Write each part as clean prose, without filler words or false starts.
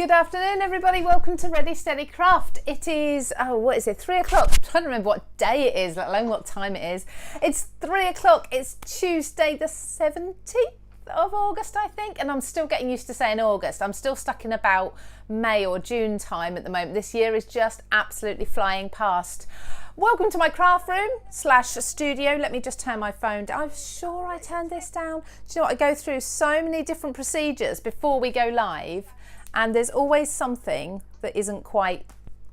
Good afternoon, everybody. Welcome to Ready Steady Craft. It is, what is it, 3 o'clock? I'm trying to remember what day it is, let alone what time it is. It's 3 o'clock. It's Tuesday the 17th of August, I think, and I'm still getting used to saying August. I'm still stuck in about May or June time at the moment. This year is just absolutely flying past. Welcome to my craft room / studio. Let me just turn my phone down. I'm sure I turned this down. Do you know what? I go through so many different procedures before we go live, and there's always something that isn't quite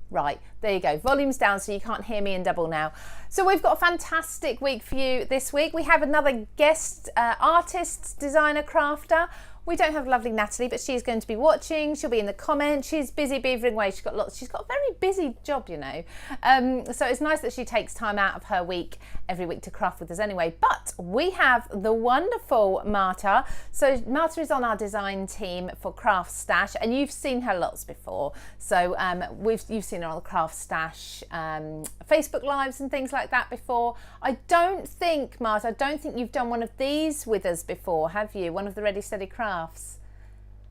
right. There you go. Volume's down so you can't hear me in double now. So we've got a fantastic week for you this week. We have another guest artist, designer, crafter. We don't have lovely Natalie, but she's going to be watching. She'll be in the comments. She's busy beavering away. She's got a very busy job, you know. So it's nice that she takes time out of her week every week to craft with us anyway. But we have the wonderful Marta. So Marta is on our design team for Craft Stash, and you've seen her lots before. So you've seen her on the Craft Stash Facebook Lives and things like that before. I don't think, Marta, you've done one of these with us before, have you? One of the Ready Steady Crafts?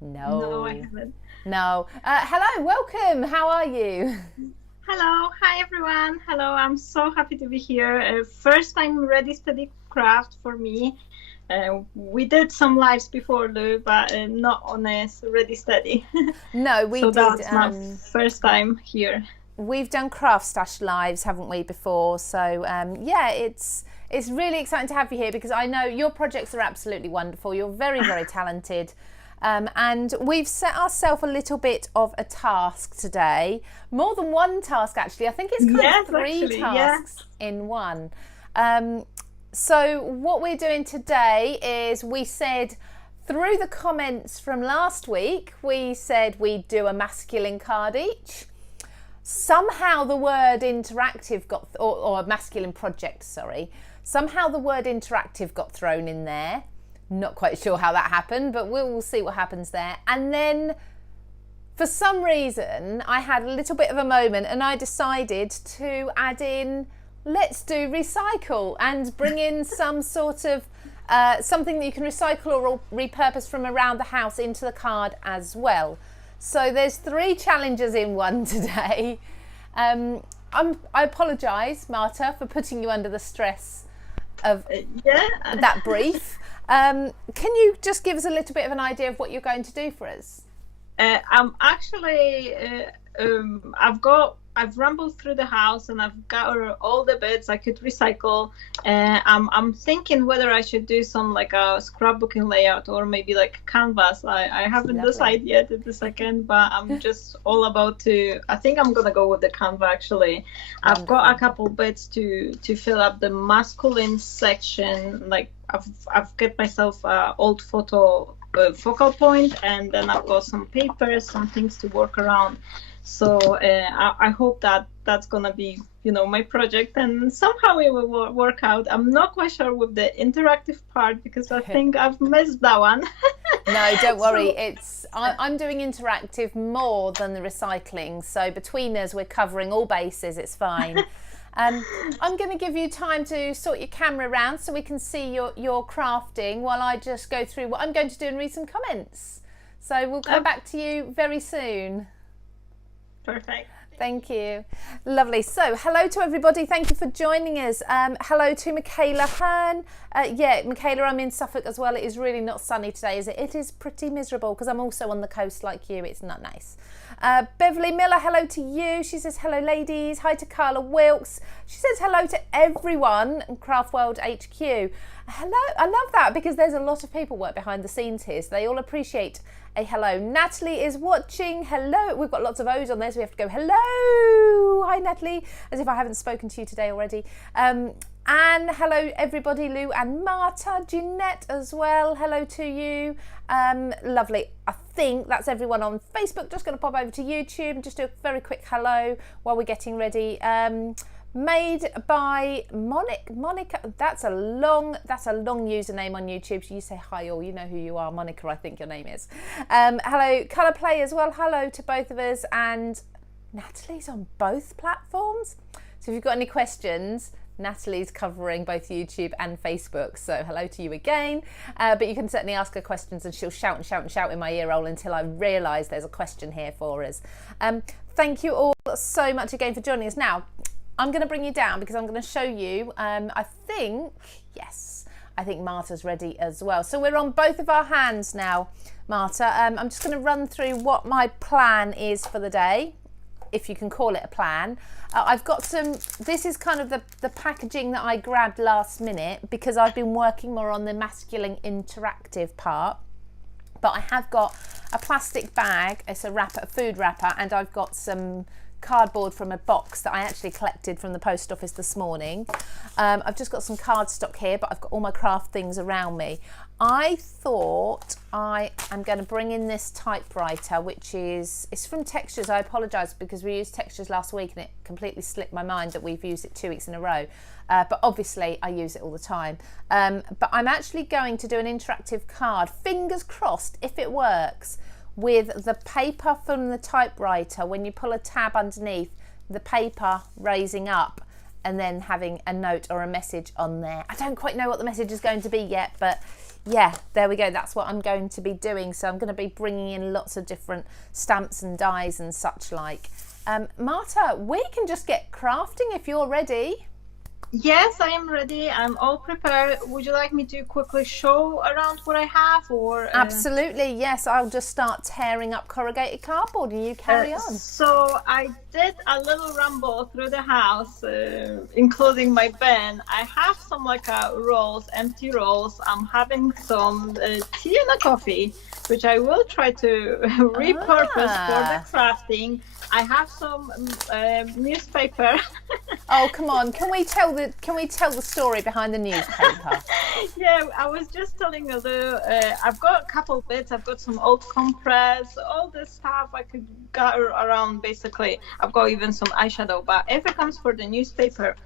No, I haven't. No. Hello, welcome. How are you? Hello, hi everyone. Hello, I'm so happy to be here. First time Ready Steady Craft for me. We did some lives before, Lou, but not on a Ready Steady. No, we so did. That's my first time here. We've done Craft Stash lives, haven't we, before? So yeah, it's really exciting to have you here because I know your projects are absolutely wonderful. You're very, very talented. And we've set ourselves a little bit of a task today. More than one task, actually. I think it's kind of three tasks in one. So what we're doing today is we said, through the comments from last week, we said we'd do a masculine card each. Somehow the word interactive got, or a masculine project, sorry. Somehow the word interactive got thrown in there. Not quite sure how that happened, but we'll see what happens there. And then for some reason, I had a little bit of a moment and I decided to add in, let's do recycle and bring in some sort of something that you can recycle or repurpose from around the house into the card as well. So there's 3 challenges in one today. I apologise, Marta, for putting you under the stress of that brief. Can you just give us a little bit of an idea of what you're going to do for us? I'm actually, I've rumbled through the house and I've got all the bits I could recycle. I'm thinking whether I should do some like a scrapbooking layout or maybe like canvas. I haven't decided yet at the second, but I'm just all about to, I think I'm gonna go with the Canva actually. I've got a couple bits to fill up the masculine section. Like I've got myself an old photo focal point, and then I've got some papers, some things to work around. So I hope that that's gonna be, you know, my project, and somehow it will work out. I'm not quite sure with the interactive part because I think I've missed that one. No, don't worry. I'm doing interactive more than the recycling. So between us, we're covering all bases. It's fine. I'm going to give you time to sort your camera around so we can see your crafting while I just go through what I'm going to do and read some comments. So we'll come back to you very soon. Perfect. Thank you. Lovely. So hello to everybody. Thank you for joining us. Hello to Michaela Hearn. Yeah, Michaela, I'm in Suffolk as well. It is really not sunny today, is it? It is pretty miserable because I'm also on the coast like you. It's not nice. Beverly Miller, hello to you. She says, hello, ladies. Hi to Carla Wilkes. She says hello to everyone in Craft World HQ. Hello. I love that because there's a lot of people work behind the scenes here, so they all appreciate a hello. Natalie is watching. Hello. We've got lots of O's on there, so we have to go hello. Hi, Natalie, as if I haven't spoken to you today already. And hello, everybody. Lou and Marta. Jeanette as well. Hello to you. Lovely. I think that's everyone on Facebook. Just going to pop over to YouTube and just do a very quick hello while we're getting ready. Made by Monica. That's a long username on YouTube. So you say hi, or you know who you are. Monica, I think your name is. Hello, Colour Play as well. Hello to both of us. And Natalie's on both platforms. So if you've got any questions, Natalie's covering both YouTube and Facebook, so hello to you again. But you can certainly ask her questions and she'll shout and shout and shout in my ear roll until I realise there's a question here for us. Thank you all so much again for joining us. Now, I'm going to bring you down because I'm going to show you, I think Marta's ready as well. So we're on both of our hands now, Marta. I'm just going to run through what my plan is for the day, if you can call it a plan. I've got this is kind of the packaging that I grabbed last minute because I've been working more on the masculine interactive part. But I have got a plastic bag, it's a food wrapper, and I've got some cardboard from a box that I actually collected from the post office this morning. I've just got some cardstock here, but I've got all my craft things around me. I thought I am going to bring in this typewriter, which it's from Textures. I apologise because we used Textures last week and it completely slipped my mind that we've used it 2 weeks in a row. But obviously I use it all the time. But I'm actually going to do an interactive card, fingers crossed if it works, with the paper from the typewriter. When you pull a tab underneath, the paper raising up and then having a note or a message on there. I don't quite know what the message is going to be yet, but yeah, there we go. That's what I'm going to be doing. So I'm going to be bringing in lots of different stamps and dies and such like. Marta, we can just get crafting if you're ready. Yes, I am ready. I'm all prepared. Would you like me to quickly show around what I have, or? Absolutely, yes. I'll just start tearing up corrugated cardboard and you carry on. So I did a little rumble through the house, including my bin. I have some rolls, empty rolls. I'm having some tea and a coffee, which I will try to repurpose for the crafting. I have some newspaper. Oh, come on! Can we tell the story behind the newspaper? Yeah, I was just telling you I've got a couple bits. I've got some old compress, all this stuff I could gather around. Basically, I've got even some eyeshadow. But if it comes for the newspaper,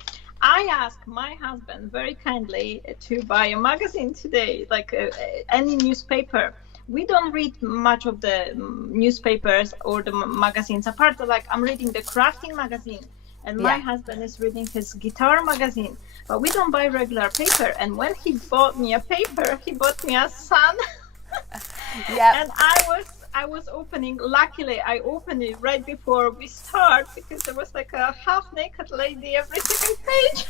I asked my husband very kindly to buy a magazine today, any newspaper. We don't read much of the newspapers or the magazines, apart from I'm reading the crafting magazine, and my husband is reading his guitar magazine. But we don't buy regular paper. And when he bought me a paper, he bought me a sun. Yeah. And I was opening. Luckily, I opened it right before we start because there was a half-naked lady every second page.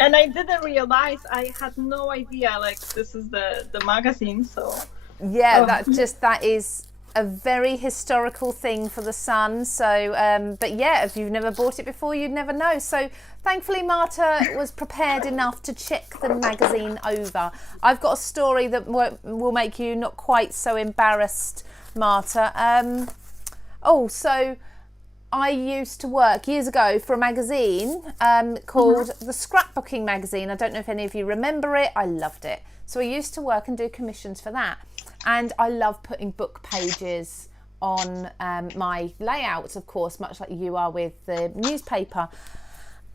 And I didn't realize. I had no idea this is the magazine. So yeah, that is a very historical thing for the Sun. So but yeah, if you've never bought it before, you'd never know. So thankfully Marta was prepared enough to check the magazine over. I've got a story that will make you not quite so embarrassed, Marta. So I used to work years ago for a magazine called the Scrapbooking Magazine. I don't know if any of you remember it. I loved it. So I used to work and do commissions for that. And I love putting book pages on my layouts, of course, much like you are with the newspaper.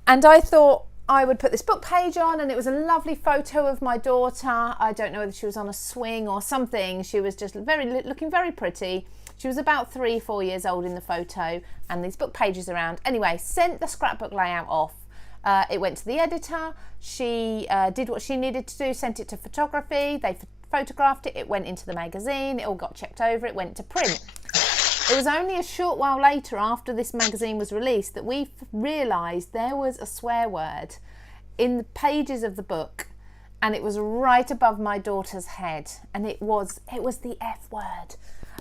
And I thought I would put this book page on, and it was a lovely photo of my daughter. I don't know whether she was on a swing or something. She was just looking very pretty. She was about 3-4 years old in the photo, and these book pages around. Anyway, sent the scrapbook layout off. It went to the editor. She did what she needed to do, sent it to photography. They photographed it. It went into the magazine. It all got checked over. It went to print. It was only a short while later, after this magazine was released, that we realised there was a swear word in the pages of the book, and it was right above my daughter's head, and it was the F word.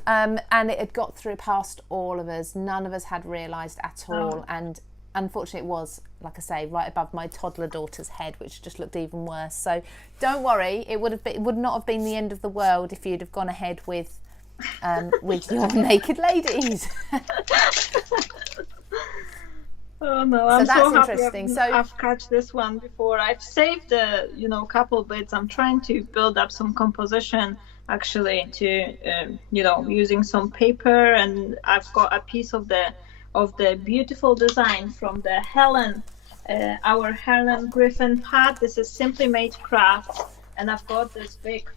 And it had got through past all of us. None of us had realised at all. And unfortunately it was, like I say, right above my toddler daughter's head, which just looked even worse. So don't worry, it would not have been the end of the world if you'd have gone ahead with your naked ladies. Oh no, I'm so that's so happy interesting. I've catch this one before. I've saved a couple bits. I'm trying to build up some composition actually to using some paper, and I've got a piece of the beautiful design from the our Helen Griffin pad. This is Simply Made Craft, and I've got this big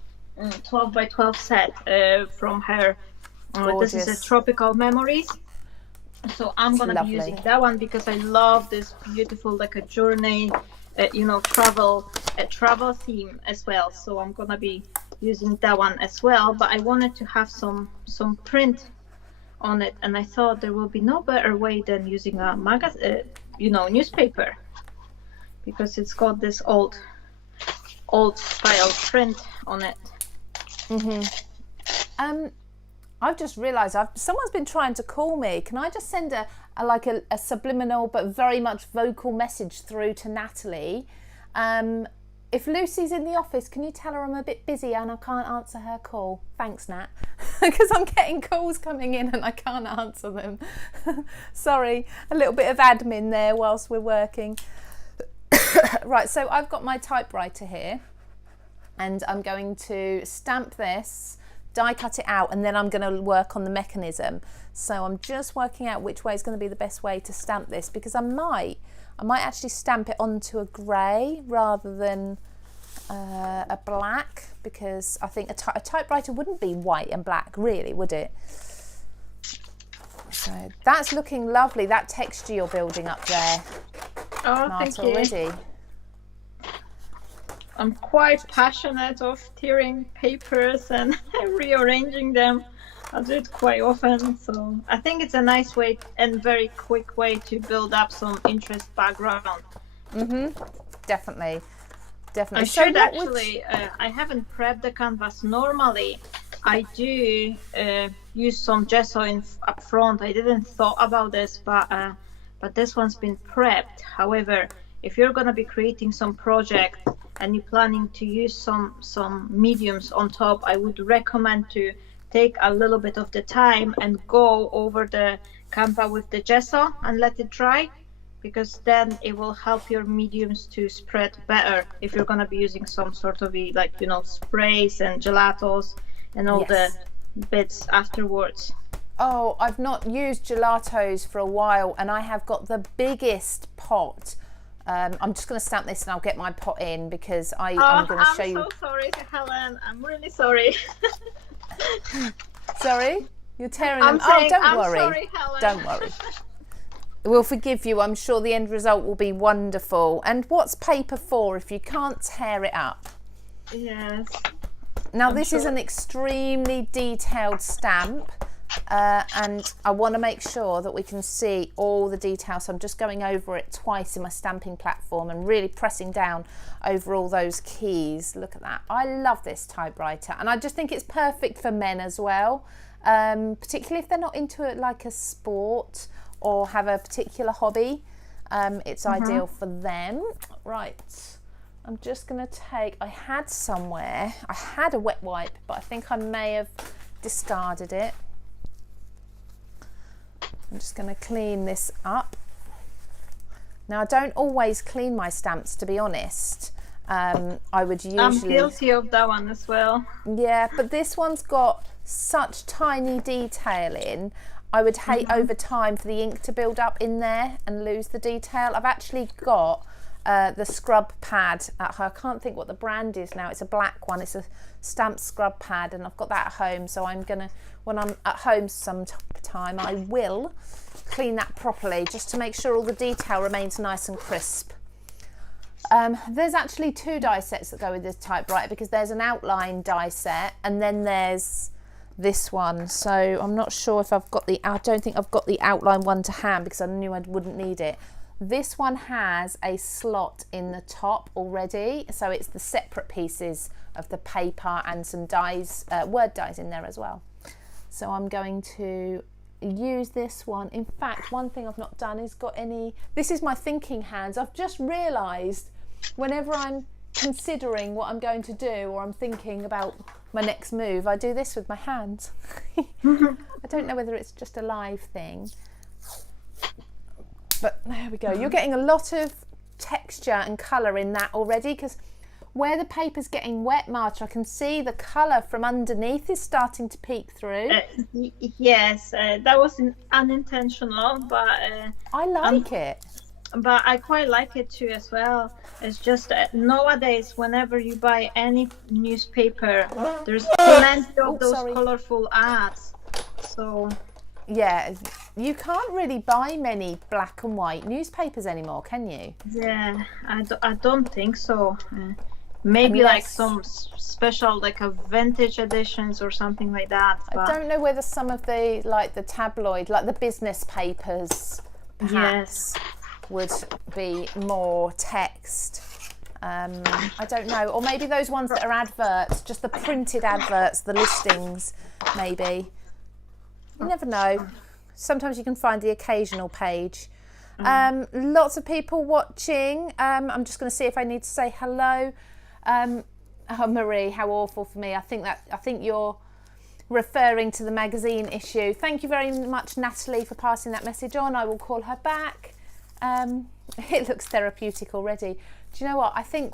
12 by 12 set from her. This is a Tropical Memories. So I'm gonna be using that one because I love this beautiful like a journey, travel theme as well. So I'm gonna be using that one as well. But I wanted to have some print on it, and I thought there will be no better way than using a newspaper, because it's got this old style print on it. I've just realised someone's been trying to call me. Can I just send a subliminal but very much vocal message through to Natalie? If Lucy's in the office, can you tell her I'm a bit busy and I can't answer her call? Thanks, Nat. Because I'm getting calls coming in and I can't answer them. Sorry, a little bit of admin there whilst we're working. Right, so I've got my typewriter here and I'm going to stamp this, die cut it out, and then I'm going to work on the mechanism. So I'm just working out which way is going to be the best way to stamp this, because I might actually stamp it onto a grey rather than a black, because I think a typewriter wouldn't be white and black really, would it? So that's looking lovely, that texture you're building up there. Oh, Marta, thank you. already. I'm quite passionate of tearing papers and rearranging them. I do it quite often, so I think it's a nice way and very quick way to build up some interest background. Definitely. I should actually, I haven't prepped the canvas. Normally, I do use some gesso up front. I didn't thought about this, but this one's been prepped. However, if you're gonna be creating some project and you're planning to use some mediums on top, I would recommend to take a little bit of the time and go over the canvas with the gesso and let it dry, because then it will help your mediums to spread better if you're going to be using some sort of sprays and gelatos and all the bits afterwards. Oh, I've not used gelatos for a while and I have got the biggest pot. I'm just going to stamp this and I'll get my pot in, because I'm going to show you. I'm so sorry, Helen. I'm really sorry. Sorry? You're tearing I'm them. saying, Don't I'm worry. Sorry, Helen. Don't worry. We'll forgive you. I'm sure the end result will be wonderful. And what's paper for if you can't tear it up? Yes. Now this is an extremely detailed stamp. And I want to make sure that we can see all the details, so I'm just going over it twice in my stamping platform and really pressing down over all those keys. Look at that. I love this typewriter, and I just think it's perfect for men as well, particularly if they're not into it like a sport or have a particular hobby. It's ideal for them. Right, I'm just going to take, I had a wet wipe, but I think I may have discarded it. I'm just going to clean this up. Now I don't always clean my stamps, to be honest. I would usually... I'm guilty of that one as well. Yeah, but this one's got such tiny detail in. I would hate over time for the ink to build up in there and lose the detail. I've actually got the scrub pad at home. I can't think what the brand is now. It's a black one. It's a stamp scrub pad, and I've got that at home. So I'm gonna, when I'm at home sometime, I will clean that properly just to make sure all the detail remains nice and crisp. There's actually two die sets that go with this typewriter, because there's an outline die set and then there's this one. So I'm not sure if I've got I don't think I've got the outline one to hand, because I knew I wouldn't need it. This one has a slot in the top already, so it's the separate pieces of the paper and some dies, word dies in there as well. So I'm going to use this one. In fact, one thing I've not done is got any, this is my thinking hands. I've just realised whenever I'm considering what I'm going to do, or I'm thinking about my next move, I do this with my hands. I don't know whether it's just a live thing. But there we go. You're getting a lot of texture and colour in that already, because where the paper's getting wet, Marta, I can see the colour from underneath is starting to peek through. Yes, that was unintentional, but I like it. But I quite like it too as well. It's just nowadays, whenever you buy any newspaper, there's plenty of those colourful ads. So Yeah, you can't really buy many black and white newspapers anymore, can you? Yeah, I don't think so. Maybe like Unless, some special, like a vintage editions or something like that. I But don't know whether some of the tabloid, like the business papers, perhaps yes, would be more text. I don't know, or maybe those ones that are adverts, just the printed adverts, the listings, maybe. You never know. Sometimes you can find the occasional page. Lots of people watching. I'm just going to see if I need to say hello. Oh, Marie, how awful for me. I think you're referring to the magazine issue. Thank you very much, Natalie, for passing that message on. I will call her back. It looks therapeutic already. Do you know what? I think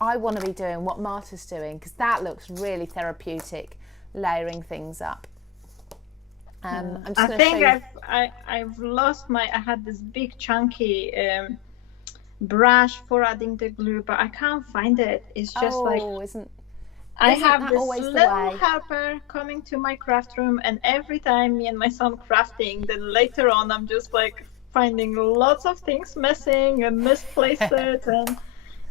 I want to be doing what Marta's doing, because that looks really therapeutic, layering things up. I'm just I going to show think you. I've lost my. I had this big chunky brush for adding the glue, but I can't find it. It's just Isn't I have that this always the little way? helper coming to my craft room, and every time me and my son crafting, then later on I'm just like finding lots of things missing and misplaced it, and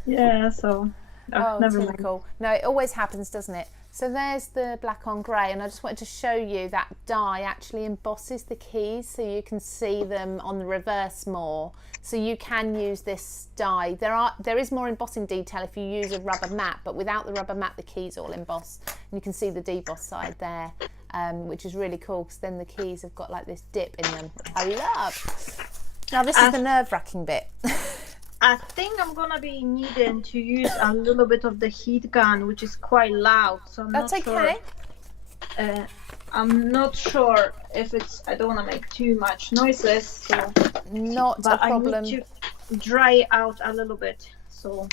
yeah, so never mind. Typical. No, it always happens, doesn't it? So there's the black on grey, and I just wanted to show you that dye actually embosses the keys, so you can see them on the reverse more. So you can use this dye. There is more embossing detail if you use a rubber mat, but without the rubber mat the keys all emboss. And you can see the deboss side there, which is really cool, because then the keys have got like this dip in them, which I love. Now this is the nerve-wracking bit. I think I'm gonna be needing to use a little bit of the heat gun, which is quite loud. So That's okay. I'm not sure if it's. I don't want to make too much noises. So not a problem. I need to dry it out a little bit. So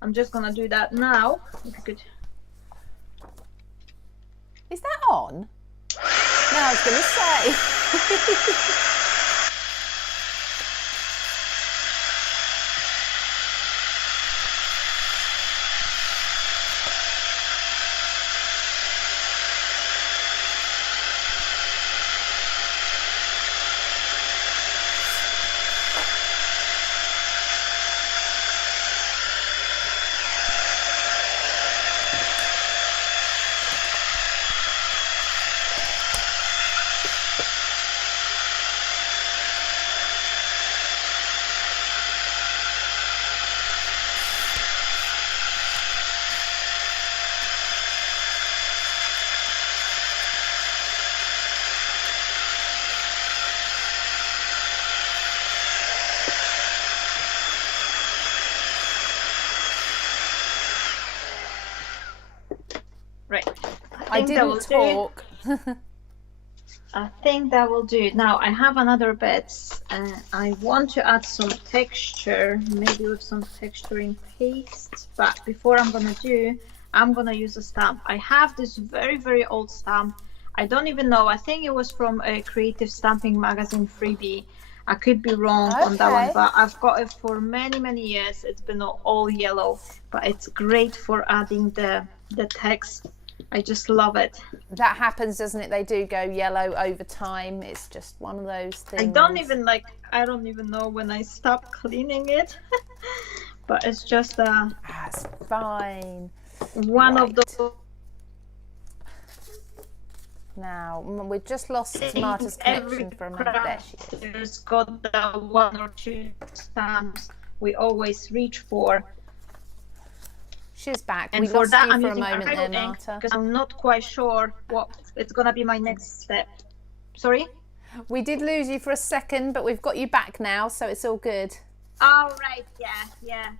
I'm just gonna do that now. If you could. Is that on? No, I was gonna say. Right. I didn't talk. I think that will do. Now I have another bit. I want to add some texture, maybe with some texturing paste. But before I'm gonna use a stamp. I have this very, very old stamp. I don't even know. I think it was from a Creative Stamping Magazine freebie. I could be wrong on that one, but I've got it for many, many years. It's been all yellow, but it's great for adding the text. I just love it. That happens, doesn't it? They do go yellow over time. It's just one of those things. I don't even know when I stop cleaning it. But it's just That's fine. One of those. Now we've just lost Marta's connection for a moment. There she is. There's got the one or two stamps we always reach for. She's back. And we for lost that, you I'm for a using moment there, Marta. because I'm not quite sure what it's gonna be my next step. Sorry? We did lose you for a second, but we've got you back now, so it's all good. Oh, right, yeah.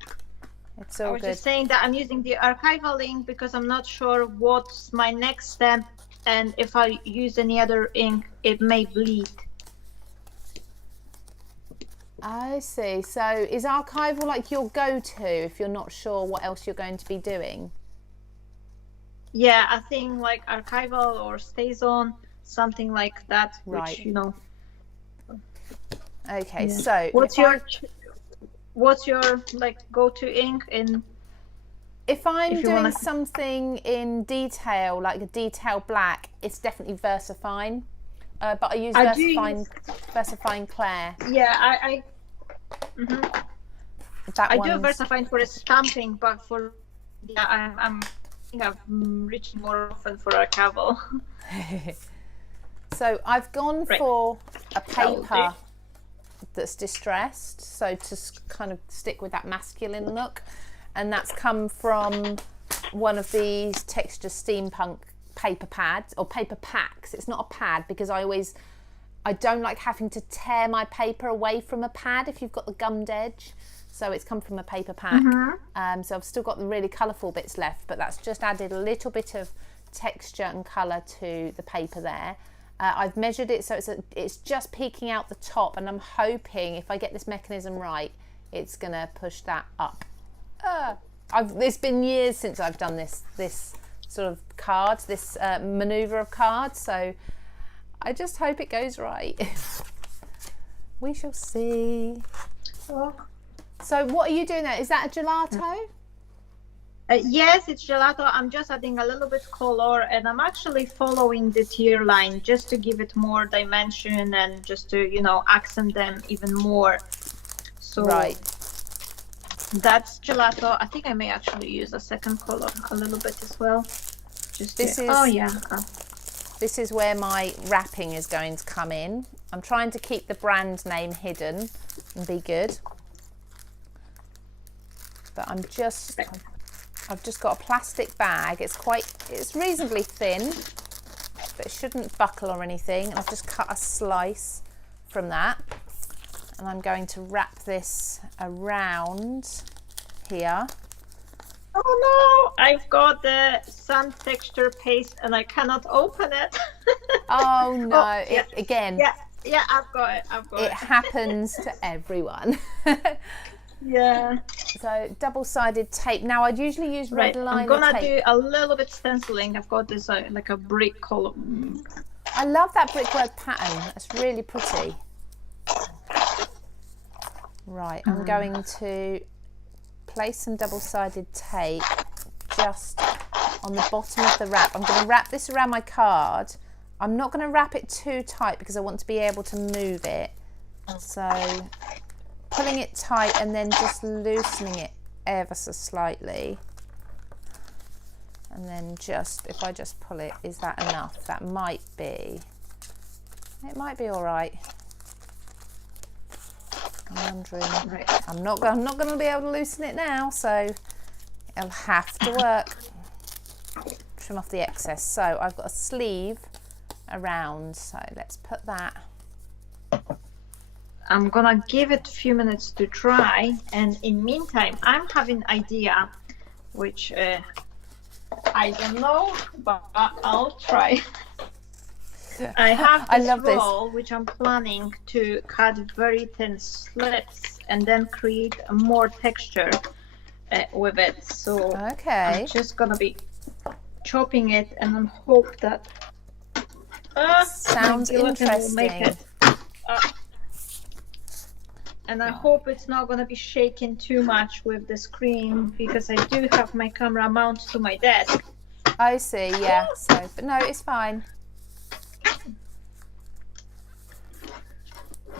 It's all I was good. just saying that I'm using the archival ink because I'm not sure what's my next step, and if I use any other ink, it may bleed. I see. So is archival like your go-to if you're not sure what else you're going to be doing? Yeah, I think like archival or stays on, something like that, Right. which, you know. Okay, Yeah. so what's your like go-to ink in? If I'm you doing wanna- something in detail, like a detail black, it's definitely VersaFine. but I use VersaFine Clair. Yeah, I do one's... VersaFine for stamping, but for I think I'm reaching more often for a Cavel. So I've gone for a paper that's distressed, so to kind of stick with that masculine look, and that's come from one of these Texture Steampunk paper pads or paper packs. It's not a pad because I don't like having to tear my paper away from a pad if you've got the gummed edge, so it's come from a paper pack. So I've still got the really colourful bits left, but that's just added a little bit of texture and colour to the paper there. I've measured it so it's just peeking out the top, and I'm hoping if I get this mechanism right, it's gonna push that up. It's been years since I've done this sort of cards, this manoeuvre of cards, so I just hope it goes right. We shall see. So what are you doing there? Is that a gelato? Yes, it's gelato. I'm just adding a little bit color, and I'm actually following the tier line just to give it more dimension and just to, you know, accent them even more. So right. That's gelato. I think I may actually use a second color a little bit as well. Just this is, oh yeah. This is where my wrapping is going to come in. I'm trying to keep the brand name hidden and be good. But I've just got a plastic bag. It's reasonably thin, but it shouldn't buckle or anything. And I've just cut a slice from that. And I'm going to wrap this around here. Oh no, I've got the sand texture paste and I cannot open it. Oh no, again. Yeah, I've got it. It happens to everyone. Yeah. So double-sided tape. Now I'd usually use red liner tape. I'm gonna do a little bit stenciling. I've got this like a brick color. I love that brickwork pattern. That's really pretty. Right, I'm going to place some double-sided tape just on the bottom of the wrap. I'm going to wrap this around my card. I'm not going to wrap it too tight because I want to be able to move it. So pulling it tight and then just loosening it ever so slightly. And then just, if I just pull it, is that enough? That might be. It might be all right. I'm wondering. Right. I'm not going to be able to loosen it now, so it'll have to work. Trim off the excess. So I've got a sleeve around, so let's put that. I'm gonna give it a few minutes to dry, and in meantime I'm having an idea which I don't know, but I'll try. I have this roll which I'm planning to cut very thin slits and then create more texture with it. So I'm just gonna be chopping it, and I hope that sounds interesting. Make it. And I hope it's not going to be shaking too much with the screen, because I do have my camera mounted to my desk. I see, yeah. So, but no, it's fine.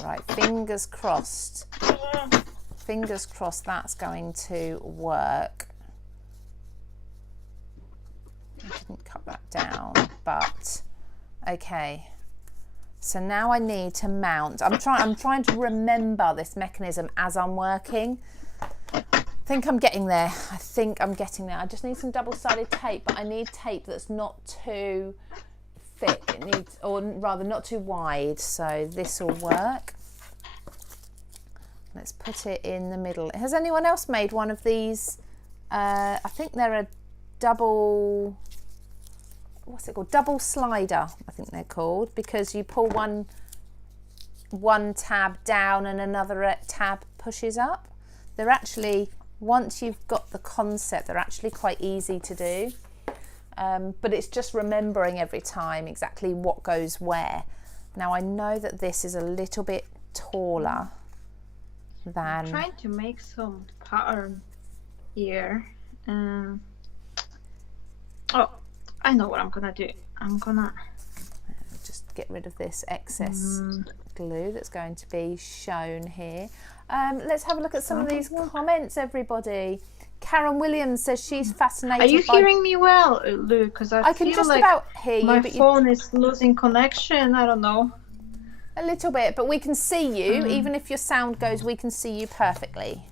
Right, fingers crossed. Fingers crossed that's going to work. I didn't cut that down, but okay. So now I need to mount. I'm trying to remember this mechanism as I'm working. I think I'm getting there. I think I'm getting there. I just need some double-sided tape, but I need tape that's not too thick. It needs, or rather not too wide. So this will work. Let's put it in the middle. Has anyone else made one of these? I think they're a double, what's it called? Double slider, I think they're called, because you pull one tab down and another tab pushes up. They're actually, once you've got the concept, they're actually quite easy to do. But it's just remembering every time exactly what goes where. Now I know that this is a little bit taller than... I'm trying to make some pattern here. Oh, I know what I'm gonna do. I'm gonna just get rid of this excess glue that's going to be shown here. Let's have a look at some of these comments, everybody. Karen Williams says she's fascinated. Are you hearing me well, Lou? Because I can feel just like about hear you, my but phone is losing connection. I don't know. A little bit, but we can see you. Even if your sound goes, we can see you perfectly.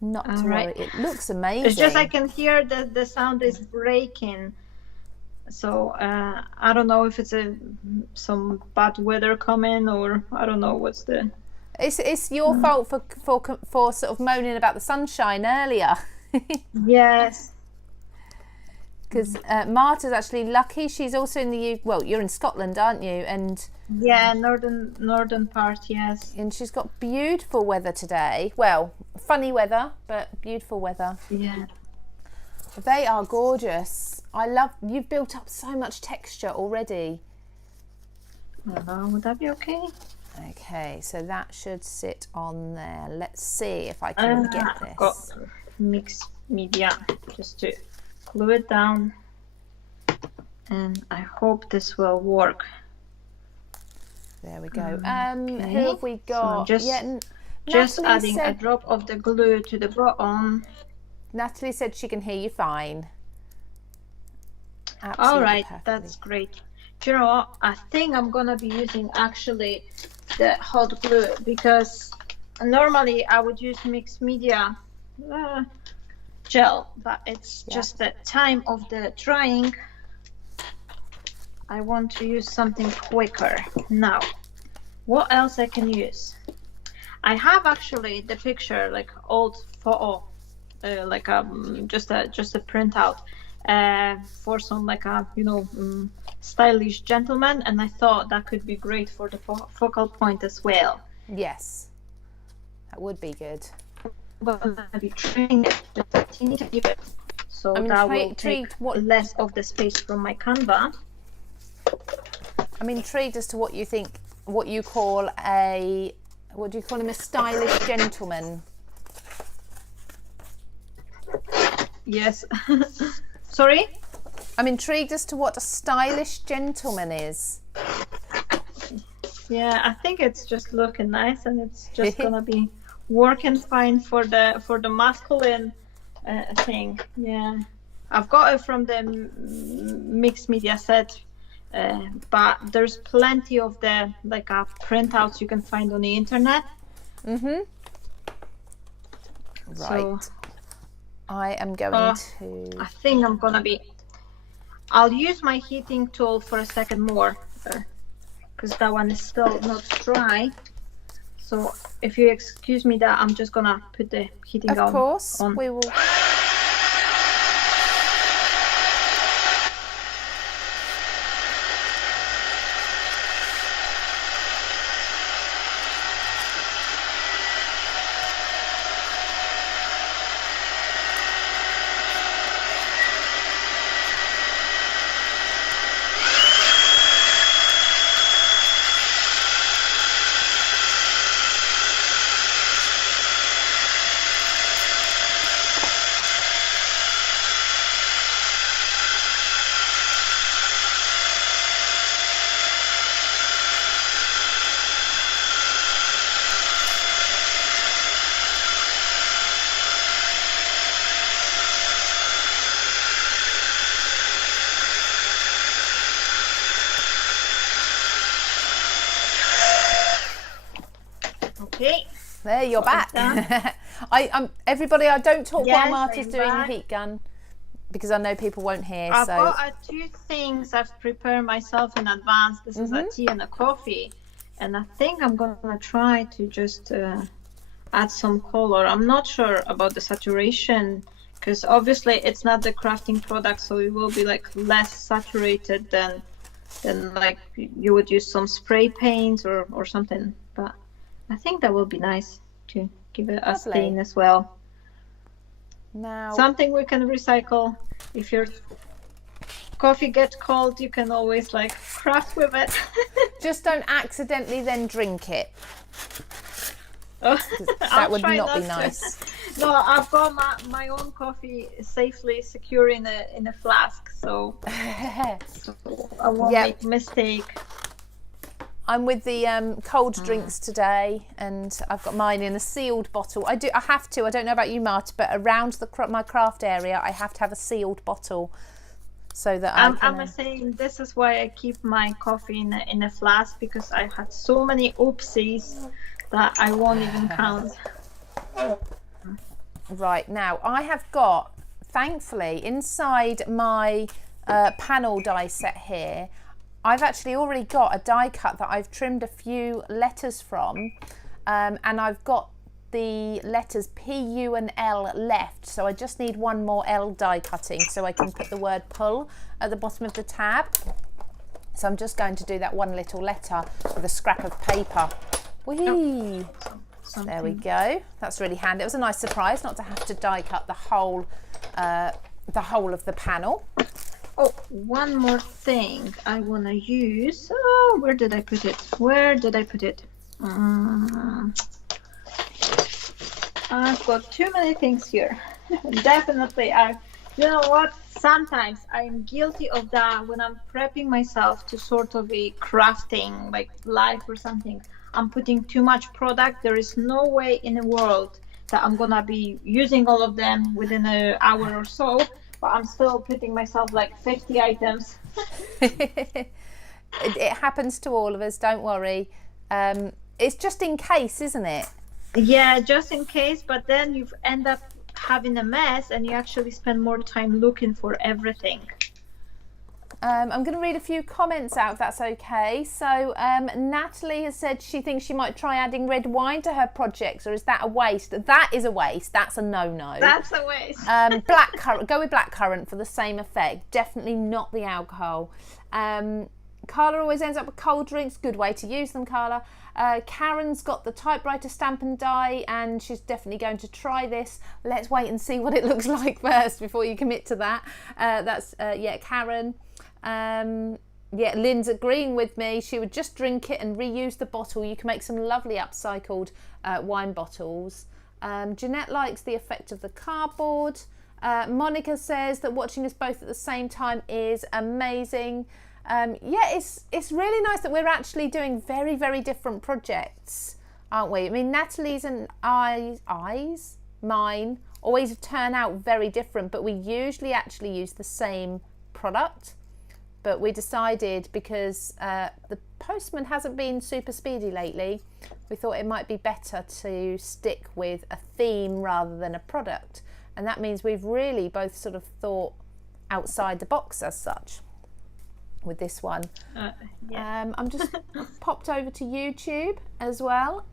Not to worry. It looks amazing. It's just I can hear that the sound is breaking. So I don't know if it's some bad weather coming, or I don't know what's the... It's your fault for sort of moaning about the sunshine earlier. Yes. Because Marta's actually lucky. She's also in the well, you're in Scotland, aren't you? And yeah, northern part, yes. And she's got beautiful weather today. Well, funny weather, but beautiful weather. Yeah. They are gorgeous. I love. You've built up so much texture already. Would that be okay? Okay, so that should sit on there. Let's see if I can get this. I've got mixed media just to glue it down, and I hope this will work. There we go. Who have we got? So just Natalie adding a drop of the glue to the bottom. Natalie said she can hear you fine. Absolutely all right, perfectly. That's great. Do you know what? I think I'm gonna be using actually the hot glue, because normally I would use mixed media gel, but it's just the time of the drying. I want to use something quicker. Now, what else I can use? I have actually the picture, like old photo, like just a printout for some like a stylish gentleman, and I thought that could be great for the focal point as well. Yes, that would be good. Well, I'm gonna be trimming it just a teeny bit, so that will take less of the space from my canvas. I'm intrigued as to what you think, what do you call him, a stylish gentleman? Yes. Sorry? I'm intrigued as to what a stylish gentleman is. Yeah, I think it's just looking nice, and it's just gonna be working fine for the masculine thing. Yeah, I've got it from the mixed media set, but there's plenty of the printouts you can find on the internet. Right. So, I am going to... I think I'm gonna be... I'll use my heating tool for a second more, because that one is still not dry. So if you excuse me that, I'm just gonna put the heating on. Of course, we will... Okay. There, you're back. Everybody, I don't talk while Marta's doing the heat gun, because I know people won't hear. I've got two things I've prepared myself in advance. This is a tea and a coffee, and I think I'm gonna try to just add some color. I'm not sure about the saturation, because obviously it's not the crafting product, so it will be like less saturated than like you would use some spray paint or something. But I think that will be nice to give it a stain as well. Now, something we can recycle. If your coffee gets cold, you can always craft with it. Just don't accidentally then drink it. Oh, that would not be nice. No, I've got my own coffee safely secure in a flask, so I won't make mistake. I'm with the cold drinks today, and I've got mine in a sealed bottle. I have to. I don't know about you, Marta, but around my craft area, I have to have a sealed bottle, so that I'm saying this is why I keep my coffee in a flask, because I had so many oopsies that I won't even count. Right, now I have got, thankfully, inside my panel die set here, I've actually already got a die cut that I've trimmed a few letters from, and I've got the letters P, U and L left, so I just need one more L die cutting so I can put the word pull at the bottom of the tab. So I'm just going to do that one little letter with a scrap of paper. Whee! There we go. That's really handy. It was a nice surprise not to have to die cut the whole of the panel. Oh, one more thing I want to use. Oh, where did I put it? I've got too many things here. Definitely. You know what? Sometimes I'm guilty of that when I'm prepping myself to sort of a crafting, like live or something. I'm putting too much product. There is no way in the world that I'm gonna be using all of them within an hour or so, but I'm still putting myself like 50 items. It happens to all of us, don't worry. It's just in case, isn't it? Yeah, just in case, but then you end up having a mess and you actually spend more time looking for everything. I'm going to read a few comments out if that's okay. So Natalie has said she thinks she might try adding red wine to her projects, or is that a waste? That is a waste. That's a no-no. That's a waste. Blackcurrant, go with blackcurrant for the same effect. Definitely not the alcohol. Carla always ends up with cold drinks. Good way to use them, Carla. Karen's got the typewriter stamp and die, and she's definitely going to try this. Let's wait and see what it looks like first before you commit to that. That's Karen. Lynn's agreeing with me. She would just drink it and reuse the bottle. You can make some lovely upcycled wine bottles. Jeanette likes the effect of the cardboard. Monica says that watching us both at the same time is amazing. It's really nice that we're actually doing very, very different projects, aren't we? I mean, Natalie's and mine always turn out very different, but we usually actually use the same product. But we decided, because the postman hasn't been super speedy lately, we thought it might be better to stick with a theme rather than a product. And that means we've really both sort of thought outside the box as such with this one. I'm just popped over to YouTube as well.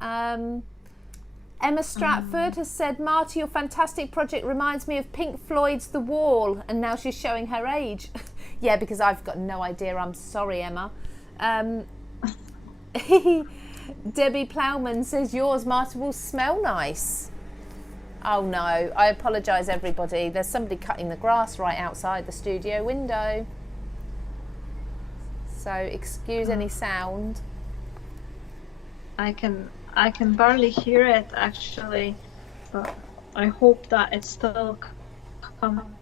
Emma Stratford has said, Marta, your fantastic project reminds me of Pink Floyd's The Wall, and now she's showing her age. Yeah, because I've got no idea. I'm sorry, Emma. Debbie Plowman says, yours, Marta, will smell nice. Oh no, I apologise everybody. There's somebody cutting the grass right outside the studio window. So excuse any sound. I can barely hear it actually, but I hope that it's still coming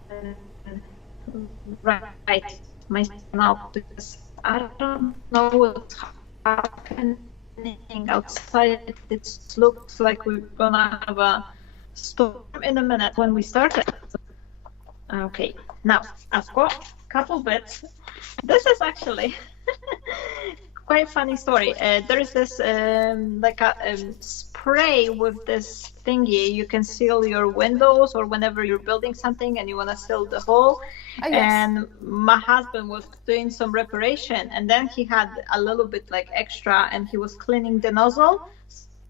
right my mouth, because I don't know what's happening outside. It looks like we're gonna have a storm in a minute when we start it. Okay, now I've got a couple bits. This is actually quite a funny story. There is this spray with this thingy. You can seal your windows, or whenever you're building something and you want to seal the hole. Oh, yes. And my husband was doing some reparation, and then he had a little bit like extra, and he was cleaning the nozzle.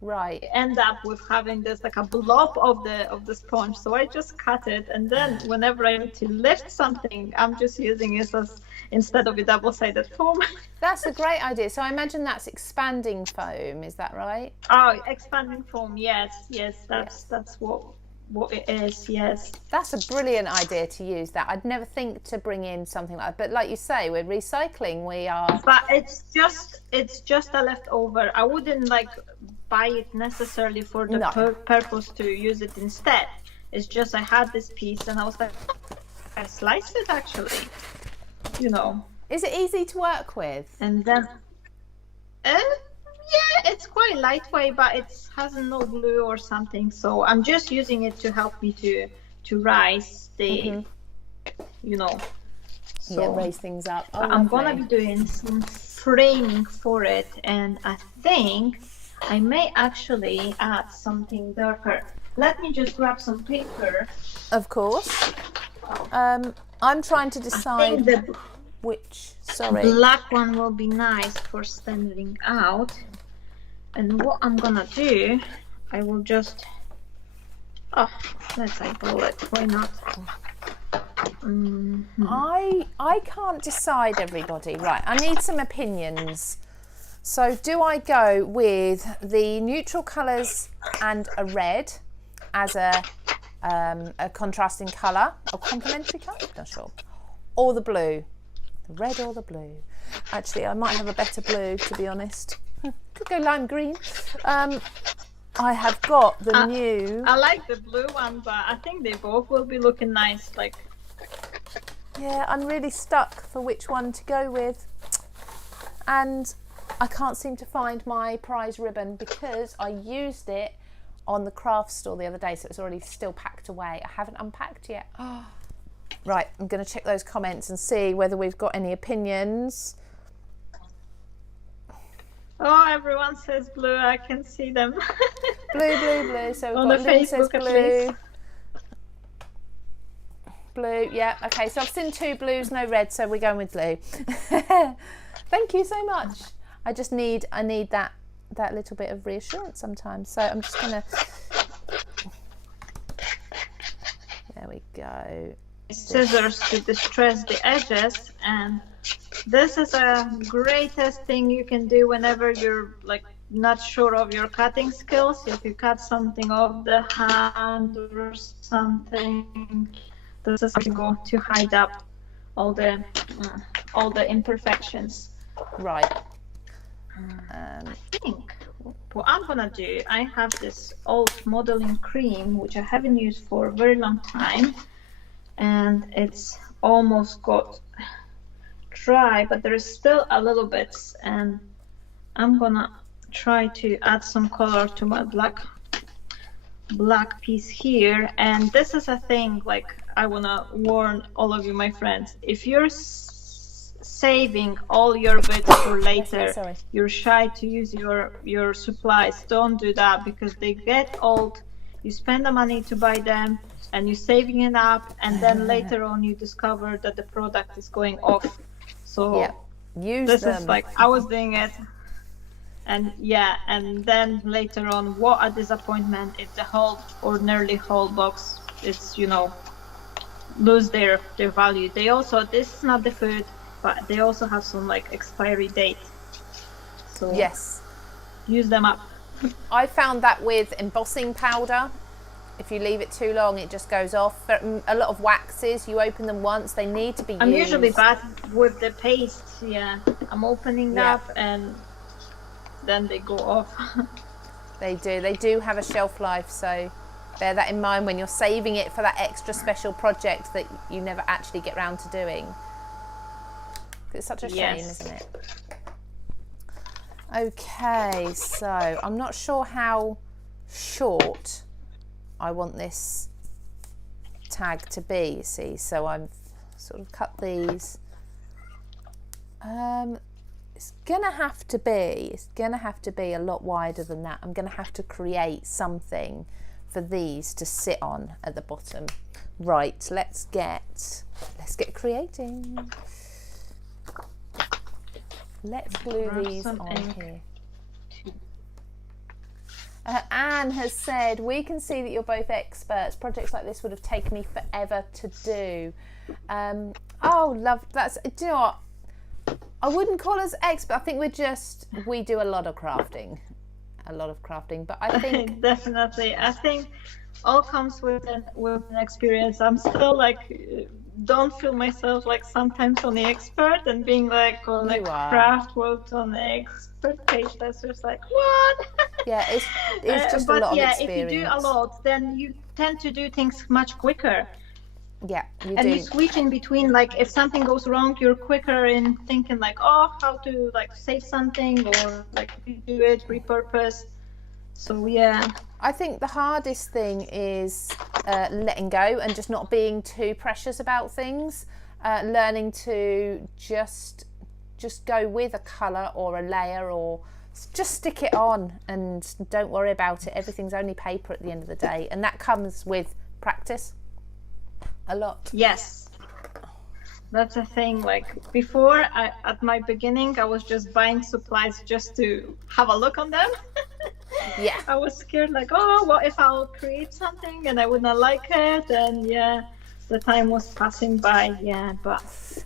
Right. End up with having this like a blob of the sponge. So I just cut it, and then whenever I need to lift something, I'm just using it as instead of a double-sided foam. That's a great idea. So I imagine that's expanding foam. Is that right? Oh, expanding foam. Yes. That's what it is. Yes. That's a brilliant idea to use that. I'd never think to bring in something like that. But like you say, we're recycling. We are. But it's just a leftover. I wouldn't buy it necessarily for the purpose to use it instead. It's just I had this piece and I was like, I sliced it actually, you know. Is it easy to work with? And then, yeah, it's quite lightweight, but it has no glue or something. So I'm just using it to help me to rise the, you know. So Yeah, raise things up. Oh, I'm lovely. gonna be doing some framing for it, and I think I may actually add something darker. Let me just grab some paper. Of course. I'm trying to I decide think the which. Sorry. black one will be nice for standing out. And what I'm gonna do, I will just, let's eyeball it. Why not? I can't decide, everybody. Right, I need some opinions. So do I go with the neutral colours and a red as a contrasting colour, or complementary colour? Not sure. Or the blue, the red or the blue. Actually, I might have a better blue, to be honest. Could go lime green. I have got the new. I like the blue one, but I think they both will be looking nice. Like, yeah, I'm really stuck for which one to go with, and I can't seem to find my prize ribbon because I used it on the craft store the other day, so it's already still packed away. I haven't unpacked yet. Right, I'm going to check those comments and see whether we've got any opinions. oh, everyone says blue. I can see them. Blue, blue, blue. So we've On got the Lynn says Facebook at blue. least. Blue, yeah. Okay, so I've seen 2 blues, no red, so we're going with blue. Thank you so much. I need that little bit of reassurance sometimes. So I'm just gonna. There we go. Scissors to distress the edges, and this is a greatest thing you can do whenever you're like not sure of your cutting skills. If you cut something off the hand or something, this is how you go to hide up all the imperfections. Right. I think what I'm gonna do, I have this old modeling cream which I haven't used for a very long time, and it's almost got dry, but there is still a little bit, and I'm gonna try to add some color to my black piece here. And this is a thing, like, I wanna warn all of you, my friends, if you're saving all your bits for later, you're shy to use your supplies, don't do that, because they get old. You spend the money to buy them and you're saving it up, and then later on you discover that the product is going off. So yeah, use this them. is like, I was doing it, and yeah, and then later on, what a disappointment if the whole or nearly whole box is, you know, lose their value. They also, this is not the food, but they also have some like expiry date. So yes, use them up. I found that with embossing powder. If you leave it too long, it just goes off. But a lot of waxes, you open them once, they need to be used. I'm usually bad with the paste. Yeah, I'm opening up and then they go off. They do have a shelf life, so bear that in mind when you're saving it for that extra special project that you never actually get round to doing. It's such a shame, isn't it? Okay, so I'm not sure how short I want this tag to be, you see, so I'm sort of cut these. It's gonna have to be a lot wider than that. I'm gonna have to create something for these to sit on at the bottom. Right, let's get creating. Let's glue these on here. Anne has said, we can see that you're both experts. Projects like this would have taken me forever to do. Oh, love, that's, do you know what? I wouldn't call us expert. I think we do a lot of crafting. But I think definitely, I think all comes with an experience. I'm still like, don't feel myself like sometimes on the expert, and being like on the craft world on the expert page, that's just like, what? Yeah, it's just a lot of experience. If you do a lot, then you tend to do things much quicker. Yeah, you And do. you switch in between, like if something goes wrong, you're quicker in thinking like, oh, how to like save something or like redo it, repurpose. So yeah. I think the hardest thing is letting go and just not being too precious about things. Learning to just go with a colour or a layer, or just stick it on and don't worry about it. Everything's only paper at the end of the day, and that comes with practice a lot. Yes, that's a thing. Like before, at my beginning, I was just buying supplies just to have a look on them. Yeah. I was scared, like, oh, what if I'll create something and I would not like it? And yeah, the time was passing by. Yeah, but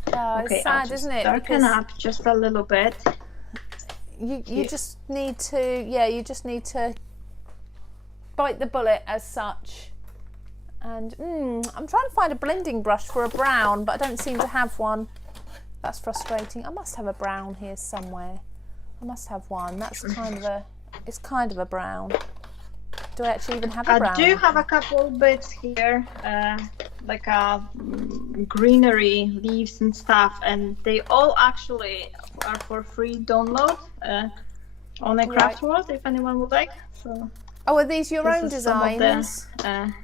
okay, it's sad, isn't it? Darken Because up just a little bit. you just need to bite the bullet as such. And I'm trying to find a blending brush for a brown, but I don't seem to have one. That's frustrating. I must have a brown here somewhere. I must have one. That's it's kind of a brown. Do I actually even have a brown? I do have a couple bits here, like greenery leaves and stuff, and they all actually are for free download on a craft world if anyone would like. So oh, are these your own designs? Some of the,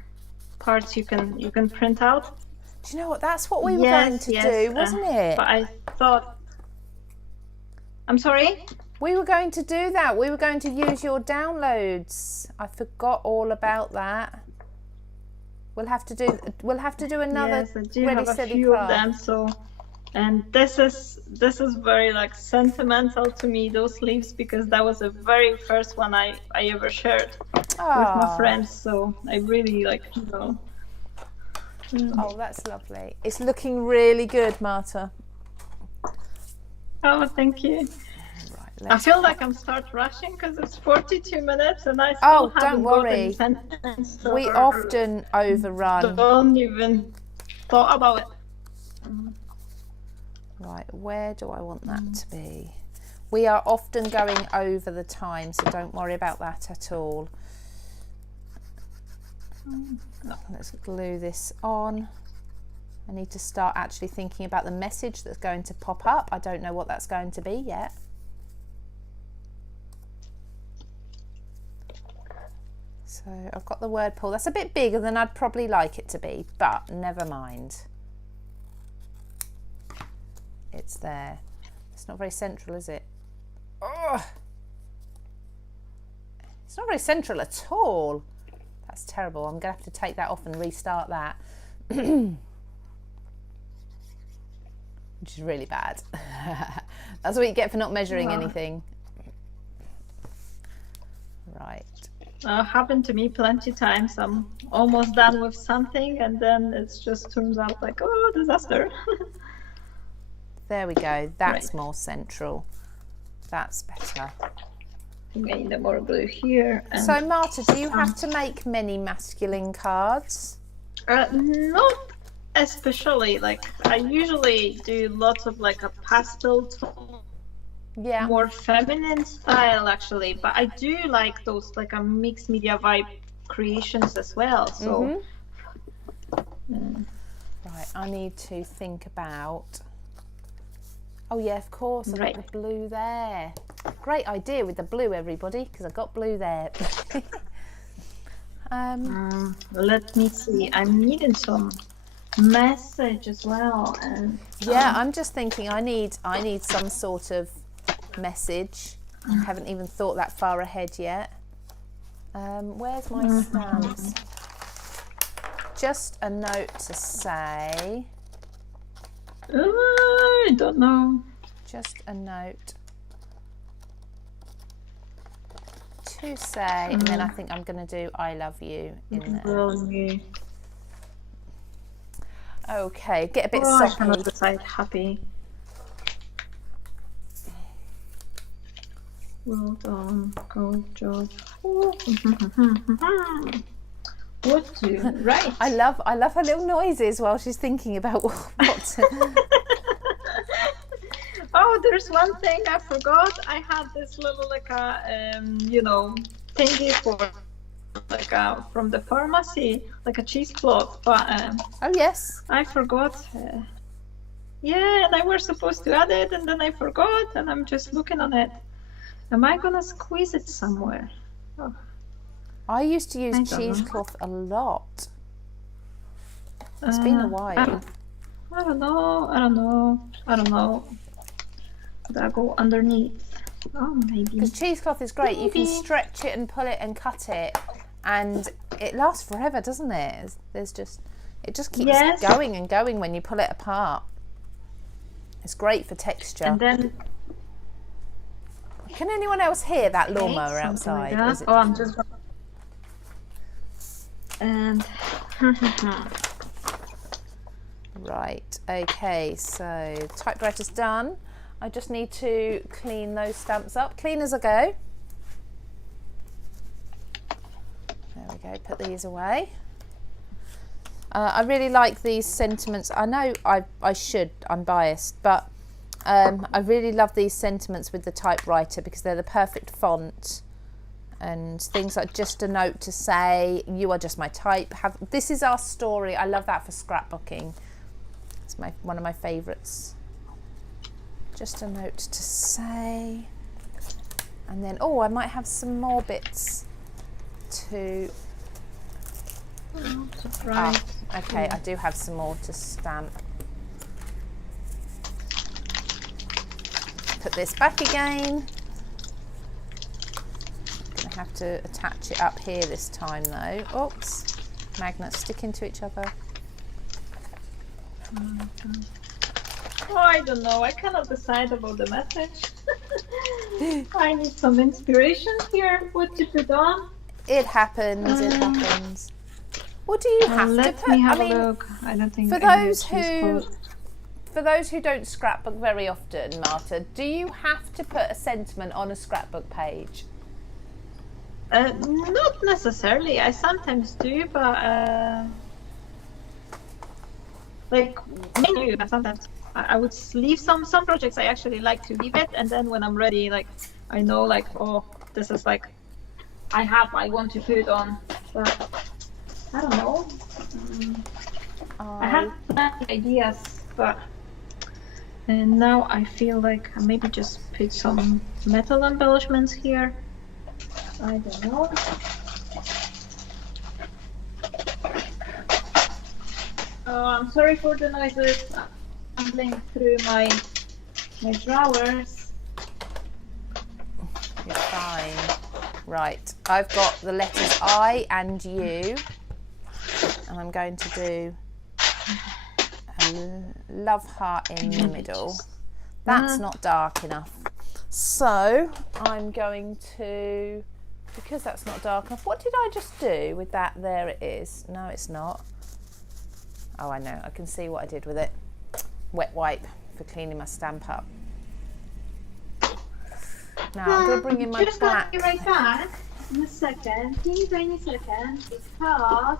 parts you can print out. Do you know what? That's what we were going to do, wasn't it? But I thought. I'm sorry. We were going to do that. We were going to use your downloads. I forgot all about that. We'll have to do another. Yes, I do have a few of them. So, and this is very like sentimental to me, those leaves, because that was the very first one I ever shared with my friends. So I really like, you know. Oh, that's lovely. It's looking really good, Marta. Oh, thank you. I feel like I'm rushing because it's 42 minutes and I still haven't don't worry. got any sentence. We often overrun. Don't even thought about it. Right, where do I want that to be? We are often going over the time, so don't worry about that at all. Let's glue this on. I need to start actually thinking about the message that's going to pop up. I don't know what that's going to be yet. So I've got the word pull. That's a bit bigger than I'd probably like it to be, but never mind. It's there. It's not very central, is it? Oh, it's not very central at all. That's terrible. I'm going to have to take that off and restart that. Which is really bad. That's what you get for not measuring anything. Right. Happened to me plenty times. I'm almost done with something and then it just turns out like, oh, disaster. There we go. That's more central. That's better. I'm getting the more glue here. And so Marta, do you have to make many masculine cards? Not especially. Like I usually do lots of like a pastel tone. Yeah. More feminine style actually, but I do like those like a mixed media vibe creations as well. So right, I need to think about. Oh yeah, of course, I've got the blue there. Great idea with the blue, everybody, because I've got blue there. Let me see. I'm needing some message as well. And yeah, I'm just thinking I need some sort of message. I haven't even thought that far ahead yet. Where's my stamps? Just a note to say. I don't know. Just a note to say, and then I think I'm going to do I love you in there. Okay, get a bit soppy. I'm on the side happy. Well done, good job. What to write? I love her little noises while she's thinking about what to. Oh, there's one thing I forgot. I had this little like a thingy for like from the pharmacy, like a cheesecloth, but Oh yes. I forgot. Yeah, and I was supposed to add it, and then I forgot, and I'm just looking on it. Am I gonna squeeze it somewhere? Oh, I used to use I don't know. cheesecloth a lot. It's been a while. I don't know. Did I go underneath? Oh, maybe. Because cheesecloth is great. You can Maybe. stretch it and pull it and cut it, and it lasts forever, doesn't it? It just keeps Yes. going and going when you pull it apart. It's great for texture. And then Can anyone else hear that lawnmower something like outside? that. Is it Oh, I'm just. And right? Okay, so typewriter's done. I just need to clean those stamps up. Clean as I go. There we go. Put these away. I really like these sentiments. I know I should, I'm biased, but I really love these sentiments with the typewriter because they're the perfect font, and things like just a note to say, you are just my type. This is our story. I love that for scrapbooking. It's one of my favourites. Just a note to say. And then, I might have some more bits to... surprise. Okay, I do have some more to stamp. Put this back again. Gonna have to attach it up here this time though. Oops, magnets sticking to each other. Oh, I don't know. I cannot decide about the message. I need some inspiration here. What to put on? It happens. It happens. What do you have to Let put? me have a look. I don't think for I those know who cheesecloth. for those who don't scrapbook very often, Marta, do you have to put a sentiment on a scrapbook page? Not necessarily. I sometimes do, but like mainly sometimes I would leave some projects. I actually like to leave it, and then when I'm ready, like I know, like, oh, this is like I want to put on. But I don't know. I have ideas, but and now I feel like I maybe just put some metal embellishments here. I don't know. Oh, I'm sorry for the noises. I'm going through my drawers. You're fine. Right, I've got the letters I and U, and I'm going to do a love heart in the middle. That's not dark enough. So I'm going to, because that's not dark enough, what did I just do with that? There it is. No, it's not. Oh, I know. I can see what I did with it. Wet wipe for cleaning my stamp up. Now I'm going to bring in my just black. Just right back in a second. Can you wait a second? Because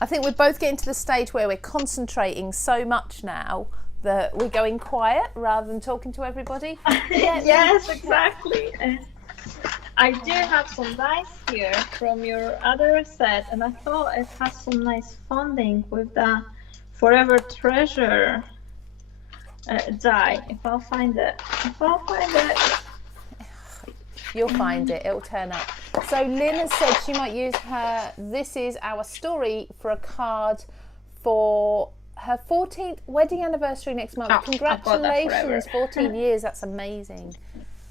I think we're both getting to the stage where we're concentrating so much now that we're going quiet rather than talking to everybody. yes, exactly. I do have some dice here from your other set, and I thought it has some nice funding with the Forever Treasure die. If I'll find it. You'll find it. It'll turn up. So Lynn has said she might use her This Is Our Story for a card for her 14th wedding anniversary next month. Oh, Congratulations, 14 years. That's amazing.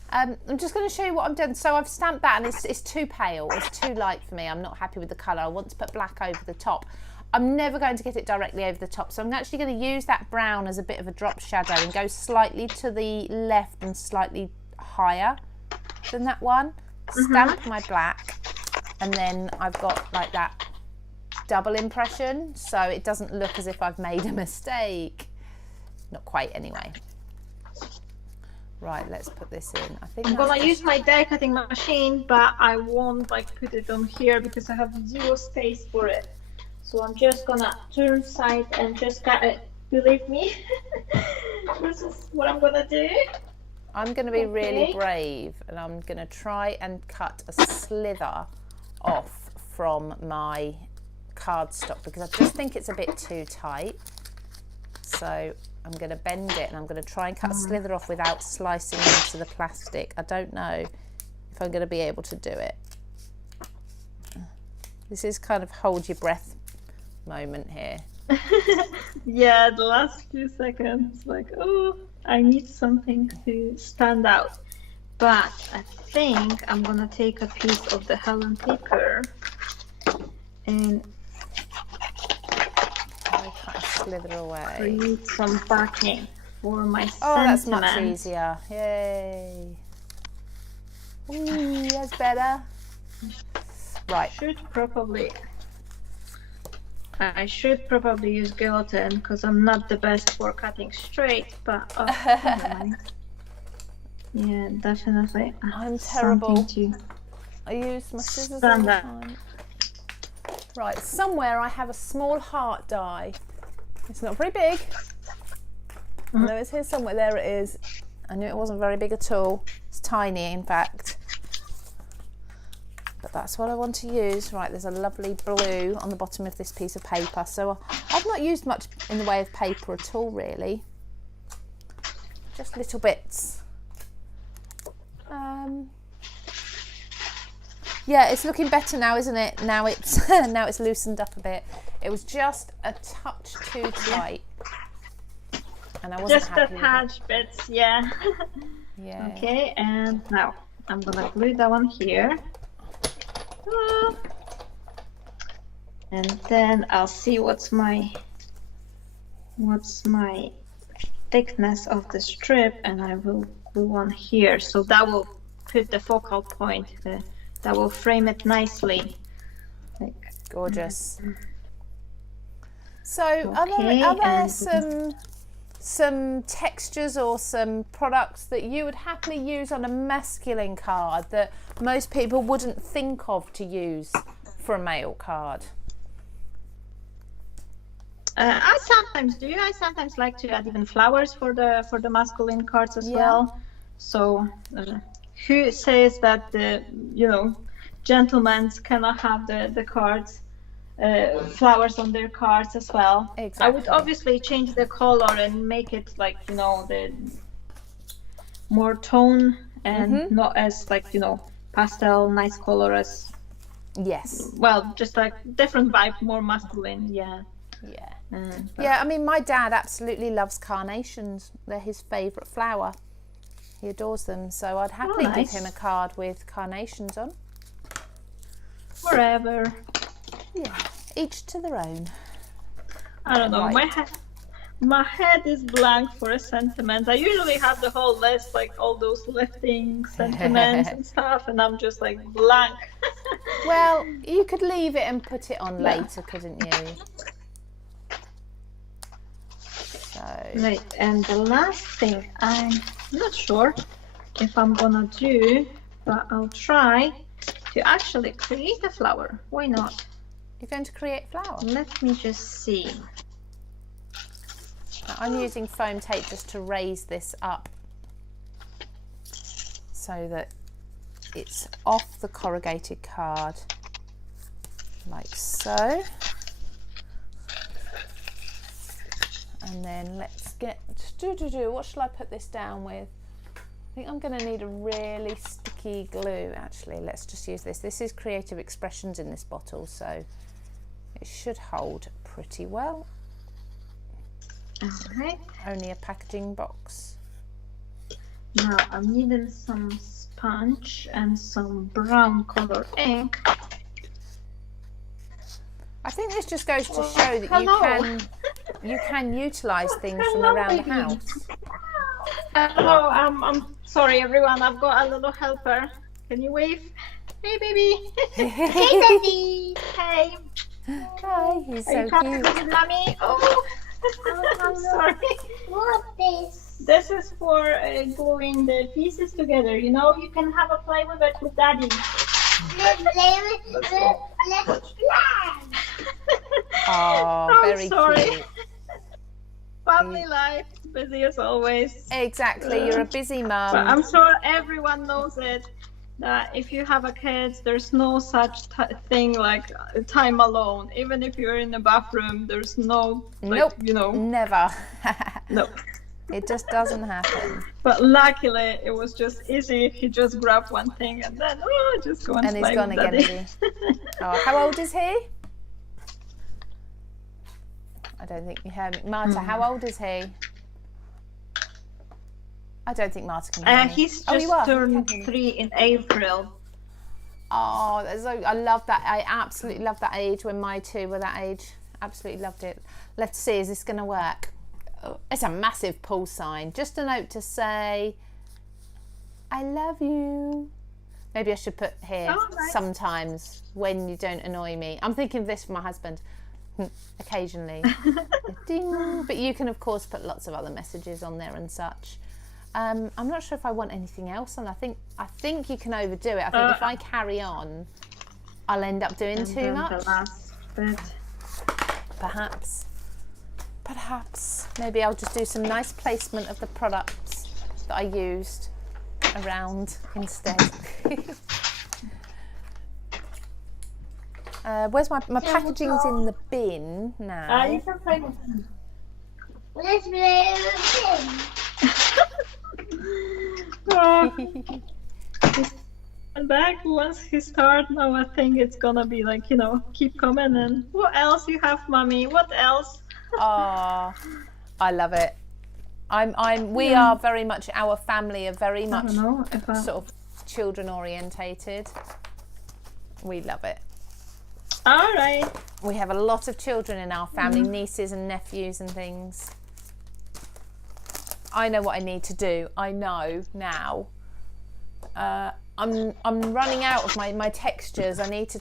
I'm just going to show you what I've done. So I've stamped that, and it's too pale. It's too light for me. I'm not happy with the colour. I want to put black over the top. I'm never going to get it directly over the top. So I'm actually going to use that brown as a bit of a drop shadow and go slightly to the left and slightly higher than that one. Stamp my black, and then I've got like that double impression, so it doesn't look as if I've made a mistake. Not quite, anyway. Right, let's put this in. I think I'm gonna use my die cutting machine, but I won't like put it on here because I have zero space for it. So I'm just gonna turn side and just cut it. Believe me, this is what I'm gonna do. I'm going to be really brave, and I'm going to try and cut a slither off from my cardstock because I just think it's a bit too tight. So I'm going to bend it, and I'm going to try and cut a slither off without slicing into the plastic. I don't know if I'm going to be able to do it. This is kind of hold your breath moment here. Yeah, the last few seconds, like, oh, I need something to stand out. But I think I'm gonna take a piece of the Helen paper and I cut a slither away. create some backing for my Oh, that's sentiment. much easier. Yay. Ooh, that's better. Right. I should probably use gelatin because I'm not the best for cutting straight, but never mind. Yeah, definitely. I'm terrible. To I use my scissors all stand the up. time. Right, somewhere I have a small heart die. It's not very big. I know it's here somewhere. There it is. I knew it wasn't very big at all. It's tiny, in fact. But that's what I want to use. Right, there's a lovely blue on the bottom of this piece of paper. So I've not used much in the way of paper at all, really. Just little bits. Yeah, it's looking better now, isn't it? Now it's now it's loosened up a bit. It was just a touch too tight, and I wasn't Just happy a touch bits, yeah. Yeah. Okay, and now I'm gonna glue that one here. And then I'll see what's my thickness of the strip, and I will glue one here. So that will put the focal point. That will frame it nicely. Like, Gorgeous. So okay, are there and some textures or some products that you would happily use on a masculine card that most people wouldn't think of to use for a male card? I sometimes do. I sometimes like to add even flowers for the masculine cards as well. So who says that the gentlemen cannot have the cards flowers on their cards as well? Exactly. I would obviously change the color and make it like the more tone and not as like pastel nice color as just like different vibe, more masculine. Yeah. I mean, my dad absolutely loves carnations. They're his favourite flower. He adores them, so I'd happily give him a card with carnations on. Wherever. Yeah, each to their own. I don't know. Right. My head is blank for a sentiment. I usually have the whole list, like all those lifting sentiments and stuff, and I'm just like blank. Well, you could leave it and put it on later, couldn't you? Right, and the last thing, I'm not sure if I'm gonna do, but I'll try to actually create a flower. Why not? You're going to create flower? Let me just see. Now, I'm using foam tape just to raise this up so that it's off the corrugated card, like so. And then let's get, what shall I put this down with? I think I'm going to need a really sticky glue, actually. Let's just use this. This is Creative Expressions in this bottle, so it should hold pretty well. Alright. Only a packaging box. Now I'm needing some sponge and some brown color ink. I think this just goes to show that you can utilise things from around the house. Hello, I'm sorry everyone, I've got a little helper. Can you wave? Hey baby. Hey daddy. Hey. Hi, he's so cute. With mommy? Oh. I'm sorry. What is this? This is for gluing the pieces together. You can have a play with it with daddy. Let's Oh, I'm very sorry. cute. Family life. busy as always. Exactly, you're a busy But mum. I'm sure everyone knows it, that if you have a kid, there's no such thing like time alone. Even if you're in the bathroom, there's no, like, Nope, you know. never. No. It just doesn't happen. But luckily, it was just easy. He just grabbed one thing and then, just go and And he's play gone with again, Daddy. is he? Oh, how old is he? I don't think you heard me. Marta, how old is he? I don't think Marta can hear me. He's Oh, just you are. turned You can hear me. 3 in April. Oh, that's so, I love that. I absolutely love that age when my two were that age. Absolutely loved it. Let's see, is this going to work? Oh, it's a massive pull sign. Just a note to say, I love you. Maybe I should put here, Nice. sometimes when you don't annoy me. I'm thinking of this for my husband. Occasionally. Ding. But you can, of course, put lots of other messages on there and such. I'm not sure if I want anything else, and I think you can overdo it. I think if I carry on, I'll end up doing too then much. The last bit. Perhaps. Maybe I'll just do some nice placement of the products that I used around instead. Where's my packaging's in the bin now? You can play with him. Let's play with him. And back once he starts, now I think it's gonna be like, keep coming. And what else you have, Mommy? What else? Oh, I love it. We are very much, our family are very much I don't know if I... sort of children orientated. We love it. All right. We have a lot of children in our family, nieces and nephews and things. I know what I need to do. I know now. I'm running out of my textures. I need to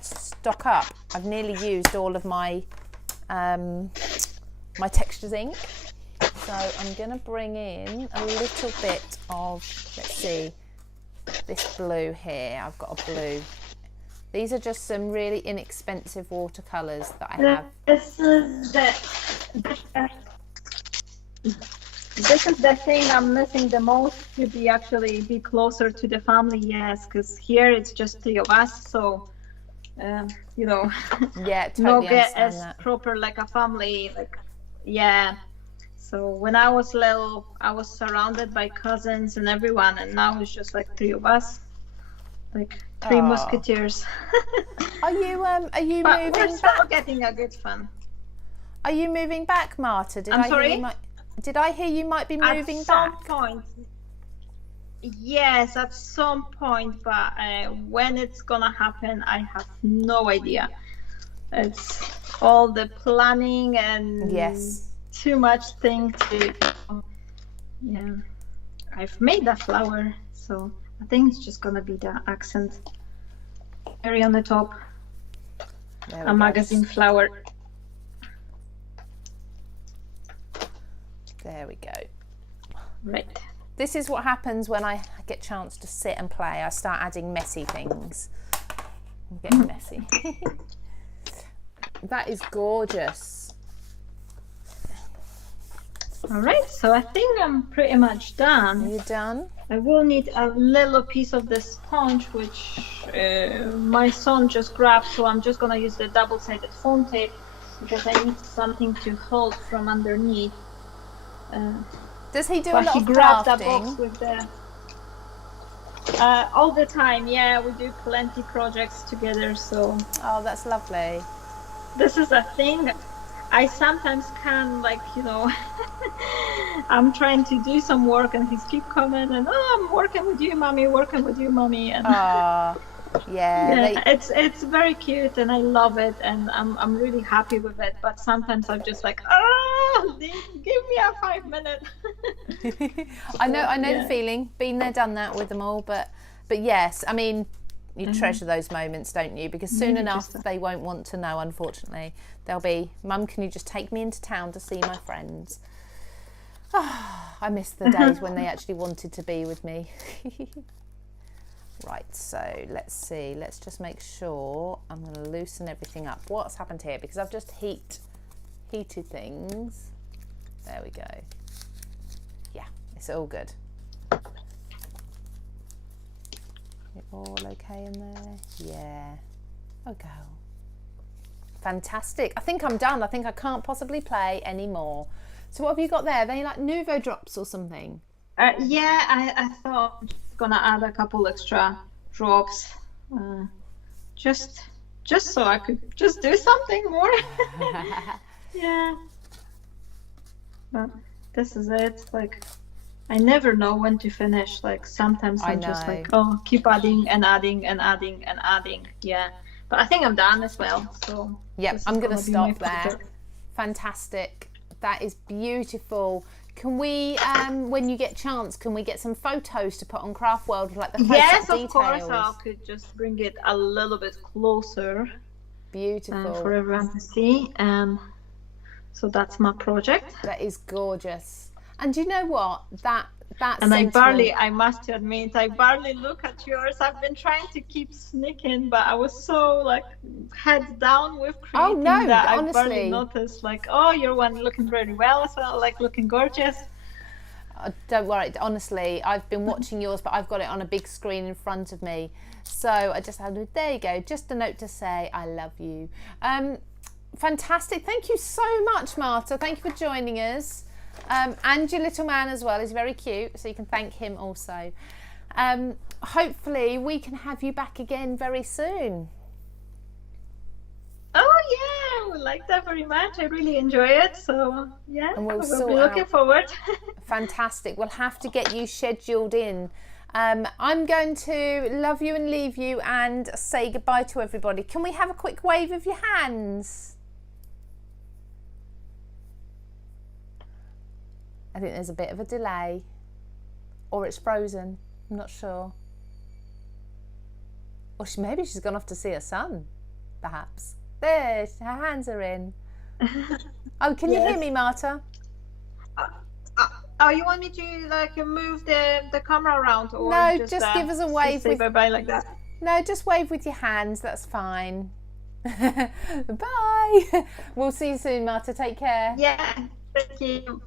stock up. I've nearly used all of my my textures ink. So I'm going to bring in a little bit of, let's see, this blue here. I've got a blue. These are just some really inexpensive watercolours that I have. This is the thing I'm missing the most, to be closer to the family. Yes, because here it's just 3 of us, so Yeah, totally not get understand as that. proper like a family. So when I was little, I was surrounded by cousins and everyone, and now it's just like 3 of us, like 3 musketeers. Are you But moving we're still back? getting a good fun. Are you moving back, Marta? I'm sorry? Did I hear you might be moving At some back? point, yes, at some point, but when it's gonna happen, I have no idea. It's all the planning and Yes. too much thing to. Yeah, I've made a flower, so I think it's just gonna be the accent area on the top. There we A go. magazine flower. There we go. Right. This is what happens when I get a chance to sit and play. I start adding messy things. I'm getting messy. That is gorgeous. All right, so I think I'm pretty much done. Are you done? I will need a little piece of the sponge, which my son just grabbed, so I'm just gonna use the double-sided foam tape because I need something to hold from underneath. Does he do a But lot he of grabbed a crafting? box with the all the time. Yeah, we do plenty projects together, so Oh, that's lovely. this is a thing. I sometimes can, like, I'm trying to do some work and he's keep coming and, I'm working with you, mommy, and Ah, yeah. it's very cute and I love it and I'm really happy with it. But sometimes I'm just like, give me a 5 minute. I know Yeah. the feeling. Been there, done that with them all. But yes, I mean, you treasure those moments, don't you? Because soon enough they won't want to know. Unfortunately, they'll be, Mum, can you just take me into town to see my friends? I miss the days when they actually wanted to be with me. Right, so let's see. Let's just make sure. I'm going to loosen everything up. What's happened here? Because I've just heated things. There we go. Yeah, it's all good. You're all okay in there? Yeah. Oh, girl. Fantastic. I think I'm done. I think I can't possibly play anymore. So what have you got there? Are they like Nuvo drops or something? Yeah, I thought I'm just gonna add a couple extra drops, just so I could just do something more. Yeah. But this is it. Like, I never know when to finish. Like, sometimes I'm just like, oh, keep adding and adding and adding and adding. Yeah. But I think I'm done as well. So yep, I'm going to stop there. Fantastic. That is beautiful. Can we, when you get a chance, can we get some photos to put on Craft World, like the yes, details? Of course. I could just bring it a little bit closer. Beautiful. For everyone to see. So that's my project. That is gorgeous. And do you know what? And I must admit, I barely look at yours. I've been trying to keep sneaking, but I was so like head down with creating that honestly, I barely noticed. Like, oh, your one looking very well as well, like looking gorgeous. Don't worry, honestly, I've been watching yours, but I've got it on a big screen in front of me. So I just had, there you go, just a note to say, I love you. Fantastic. Thank you so much, Marta. Thank you for joining us. And your little man as well is very cute, so you can thank him also. Hopefully we can have you back again very soon. Oh yeah, I would like that very much. I really enjoy it, so yeah, and we'll be looking forward. Fantastic. We'll have to get you scheduled in. I'm going to love you and leave you and say goodbye to everybody. Can we have a quick wave of your hands? I think there's a bit of a delay, or it's frozen. I'm not sure. Or maybe she's gone off to see her son, perhaps. There, her hands are in. Oh, can you hear me, Marta? Oh, you want me to like move the camera around, or no? Just give us a wave. Say bye bye like that. No, just wave with your hands. That's fine. Bye. We'll see you soon, Marta. Take care. Yeah. Thank you.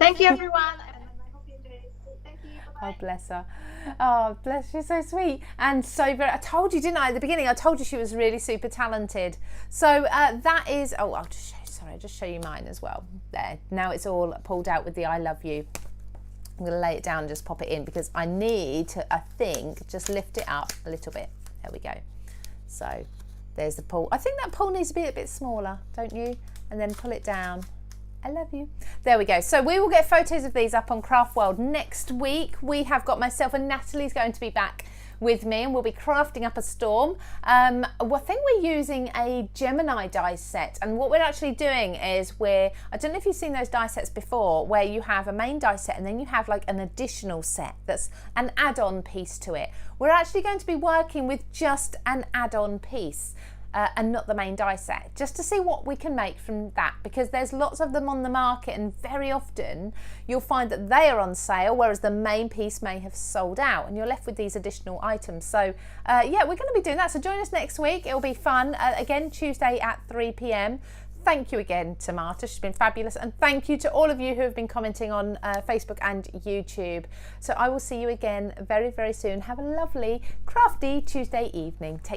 Thank you, everyone. And I hope you enjoyed it. Thank you. Bye-bye. Oh, bless her. Oh, bless, she's so sweet. And so very, I told you, didn't I, at the beginning? I told you she was really super talented. So that is, oh, I'll just show you, sorry, I'll just show you mine as well. There. Now it's all pulled out with the I love you. I'm going to lay it down and just pop it in because I need to, I think, just lift it up a little bit. There we go. So there's the pull. I think that pull needs to be a bit smaller, don't you? And then pull it down. I love you. There we go. So we will get photos of these up on Craft World next week. We have got myself and Natalie's going to be back with me and we'll be crafting up a storm. I think we're using a Gemini die set, and what we're actually doing is I don't know if you've seen those die sets before, where you have a main die set and then you have like an additional set that's an add-on piece to it. We're actually going to be working with just an add-on piece. And not the main die set, just to see what we can make from that, because there's lots of them on the market and very often you'll find that they are on sale, whereas the main piece may have sold out and you're left with these additional items. So yeah, we're going to be doing that, so join us next week. It'll be fun. Again, Tuesday at 3 p.m. Thank you again to Marta, she's been fabulous, and thank you to all of you who have been commenting on Facebook and YouTube. So I will see you again very, very soon. Have a lovely crafty Tuesday evening. Take